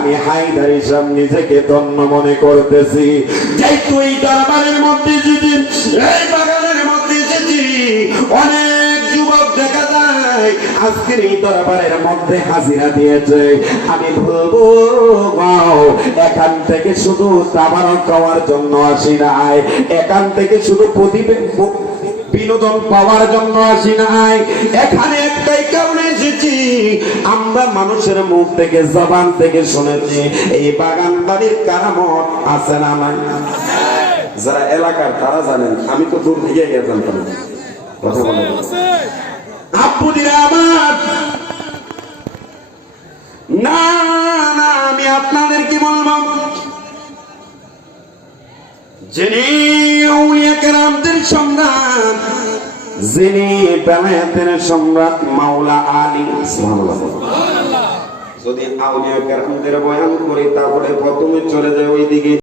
আমি হায়দার হিসাব নিজেকে ধন্য মনে করতেছি। যাই তুই দরবারের মধ্যে যদি এই বাগানের মধ্যে এসেছি, অনেক যুবক দেখা যায় আজকের এই দরবারের মধ্যে হাজিরা দিয়েছে। আমি বলবো এখান থেকে শুধু তাবারক পাওয়ার জন্য আসি নাই, এখান থেকে শুধু বিনোদন পাওয়ার জন্য আসি নাই, এখানে একটাই কারণে এসেছি। আমরা মানুষের মুখ থেকে জবান থেকে শুনেছি এই বাগান বাড়ির কারামত আছে না নাই? যারা এলাকার তারা জানেন, আমি তো দূর থেকে জানতাম কথা বলে। আপুদিরা আমার, না না আমি আপনাদের কি বলবো, যিনি আউলিয়া কেরামদের সম্রাট, যিনি বেলায়েতের সম্রাট মাওলা আলী সুবহানাল্লাহ। যদি আউলিয়া কেরামদের বয়ান করি তারপরে প্রথমে চলে যায় ওইদিকে।